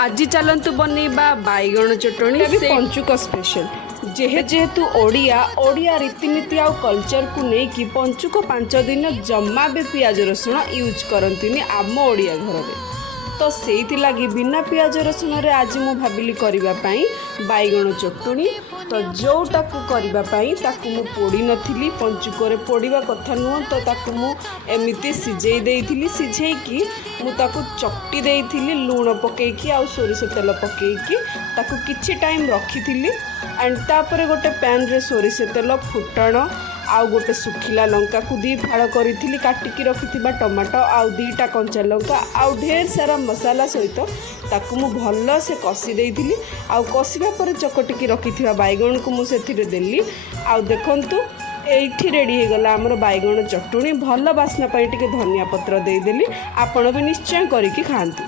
आज चलतु बनैबा बैगण चटणी पंचुक स्पेशल जेहेतु ओडिया रीतिनीति आ कल्चर को लेकिन पंचुक 5 दिन जमा भी पियाज रसुण यूज करती आम ओडिया घर में। तो से लगी बिना पियाज रसुण रे आज मु भाविली करने बैगण चटणी। तो जोटा करने मु पोड़ी नथिली पंचुक पोड़ा कथा नुह। तो ताकू मु एमती सिझे सिझेकी मुझे चकटी देइथिली लूण पकेकी आ सोरिष तेल पकेकी ताकू किछि टाइम रखी एंड तापर गोटे पैन रे सोरिष तेल फुटण आउ गोटे सुखिला लंका को 2 फाड़ करी काटिकी रखिथिबा टमाटो आउ 2टा कंचा लंका आउ ढेर सारा मसाला सहित ताकू मु भल से कषी देइथिली आउ कषिबा पर चकटिकी रखिथिबा बैगण को मु सेथिरे देली आउ देखंतु एठी रेडी हो गला हमर बैगण चटणी। भल बास्ना पाई टिके धनिया पत्र देदेली। आपण भी निश्चय करिकी खांतु।